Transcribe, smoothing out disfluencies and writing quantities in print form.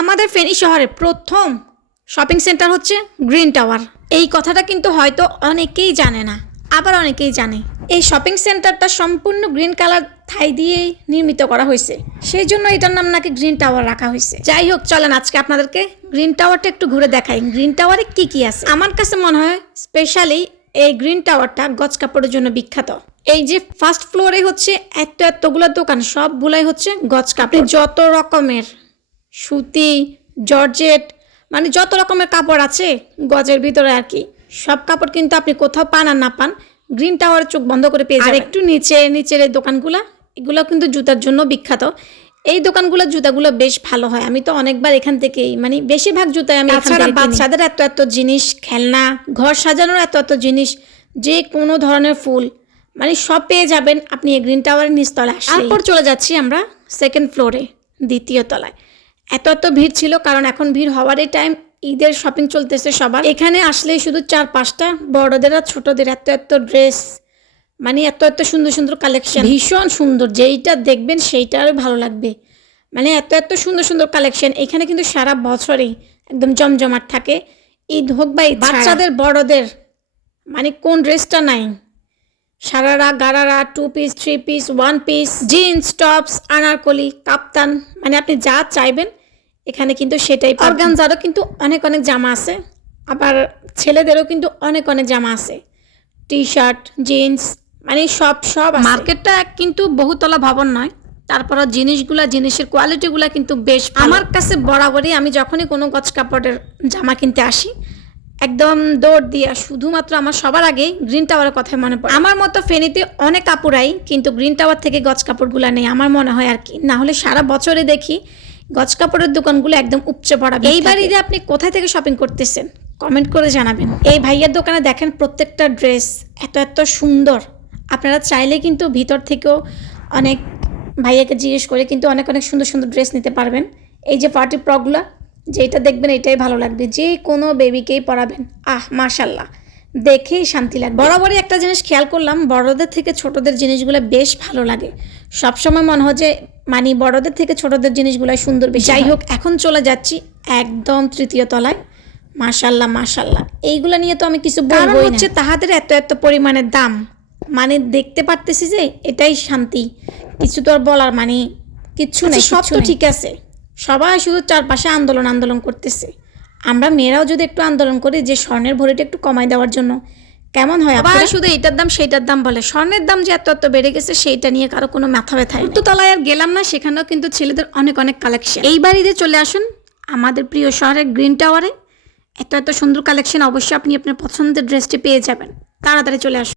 আমাদের ফেনী শহরে প্রথম শপিং সেন্টার হচ্ছে গ্রিন টাওয়ার। এই কথাটা কিন্তু হয়তো অনেকেই জানে না, আবার অনেকেই জানে। এই শপিং সেন্টারটা সম্পূর্ণ গ্রিন কালার থাই দিয়েই নির্মিত করা হয়েছে, সেই জন্য এটার নাম নাকি গ্রিন টাওয়ার রাখা হয়েছে। যাই হোক, চলেন আজকে আপনাদেরকে গ্রিন টাওয়ারটা একটু ঘুরে দেখাই। গ্রিন টাওয়ারে কি কি আছে আমার কাছে মনে হয় স্পেশালি এই গ্রিন টাওয়ারটা গজ কাপড়ের জন্য বিখ্যাত। এই যে ফার্স্ট ফ্লোরে হচ্ছে এতগুলো দোকান, সবগুলাই হচ্ছে গজ কাপড়। যত রকমের সুতি, জর্জেট, মানে যত রকমের কাপড় আছে গজের ভিতরে আর কি, সব কাপড় কিন্তু আপনি কোথাও পান আর না পান গ্রিন টাওয়ারে চোখ বন্ধ করে পেয়ে যাবেন। আর একটু নিচের এই দোকানগুলো, এগুলো কিন্তু জুতার জন্য বিখ্যাত। এই দোকানগুলোর জুতাগুলো বেশ ভালো হয়। আমি তো অনেকবার এখান থেকেই, মানে বেশিরভাগ জুতাই আমি এখান থেকে কিনি। বাচ্চাদের এত জিনিস, খেলনা, ঘর সাজানোর এত জিনিস, যে কোনো ধরনের ফুল, মানে সব পেয়ে যাবেন আপনি এই গ্রিন টাওয়ারের নিচতলায়। তারপর চলে যাচ্ছি আমরা সেকেন্ড ফ্লোরে, দ্বিতীয় তলায়। এত ভিড় ছিল, কারণ এখন ভিড় হওয়ারই টাইম, ঈদের শপিং চলতেছে সবার। এখানে আসলেই শুধু 4-5টা বড়দের আর ছোটদের এত ড্রেস, মানে এত সুন্দর কালেকশন, ভীষণ সুন্দর। যেইটা দেখবেন সেইটা আরও ভালো লাগবে। মানে এত সুন্দর কালেকশন। এখানে কিন্তু সারা বছরই একদম জমজমাট থাকে, ঈদ হোক বা ঈদ। বাচ্চাদের বড়দের মানে কোন ড্রেসটা নাই, sharara, gharara, 2 piece, 3 piece, 1 piece, jeans, tops, anarkali, kaftan, মানে আপনি যা চাইবেন এখানে কিন্তু সেটাই। অর্গানজারও কিন্তু অনেক জামা আছে, আবার ছেলেদেরও কিন্তু অনেক জামা আছে, টি শার্ট, জিন্স, মানে সব মার্কেটটা কিন্তু বহুতলা ভবন নয়, তারপরও জিনিসের কোয়ালিটিগুলো কিন্তু বেশ। আমার কাছে বরাবরই আমি যখনই কোনো গজ কাপড়ের জামা কিনতে আসি, একদম দৌড় দিয়া শুধুমাত্র আমার সবার আগে গ্রিন টাওয়ারের কথাই মনে পড়ে। আমার মতো ফেনীতে অনেক কাপড়াই, কিন্তু গ্রিন টাওয়ার থেকে গজ কাপড়গুলো নেই আমার মনে হয় আর কি। না হলে সারা বছরে দেখি গজ কাপড়ের দোকানগুলো একদম উপচে পড়া। এইবার ঈদে আপনি কোথায় থেকে শপিং করতেছেন কমেন্ট করে জানাবেন। এই ভাইয়ের দোকানে দেখেন প্রত্যেকটা ড্রেস এত সুন্দর। আপনারা চাইলে কিন্তু ভিতর থেকেও অনেক ভাইয়াকে জিজ্ঞেস করে কিন্তু অনেক সুন্দর ড্রেস নিতে পারবেন। এই যে পার্টি ফ্রকগুলো, যেটা দেখবেন এটাই ভালো লাগবে, যে কোনো বেবিকেই পরাবেন। মাশাল্লাহ, দেখেই শান্তি লাগবে। বরাবরই একটা জিনিস খেয়াল করলাম, বড়দের থেকে ছোটদের জিনিসগুলো বেশ ভালো লাগে। সবসময় মনে হয় যে মানে বড়দের থেকে ছোটদের জিনিসগুলাই সুন্দর বেশি। যাই হোক, এখন চলে যাচ্ছি একদম তৃতীয় তলায়। মাশাল্লাহ, এইগুলো নিয়ে তো আমি কিছু বলবো না। হচ্ছে তাহাদের এত পরিমাণের দাম, মানে দেখতে পারতেছি যে এটাই শান্তি, কিছু তো আর বলার মানে কিচ্ছু নেই। সব তো ঠিক আছে, সবাই শুধু চারপাশে আন্দোলন করতেছে। আমরা মেয়েরাও যদি একটু আন্দোলন করি যে স্বর্ণের ভরিটা একটু কমাই দেওয়ার জন্য, কেমন হয়? আবার শুধু এইটার দাম সেইটার দাম বলে, স্বর্ণের দাম যে এত বেড়ে গেছে সেইটা নিয়ে কারো কোনো মাথা ব্যথা নেই। তো তলায় আর গেলাম না, সেখানেও কিন্তু ছেলেদের অনেক কালেকশন। এইবার ঈদে চলে আসুন আমাদের প্রিয় শহরের গ্রিন টাওয়ারে। এত সুন্দর কালেকশন, অবশ্যই আপনি আপনার পছন্দের ড্রেসটি পেয়ে যাবেন। তাড়াতাড়ি চলে আসুন।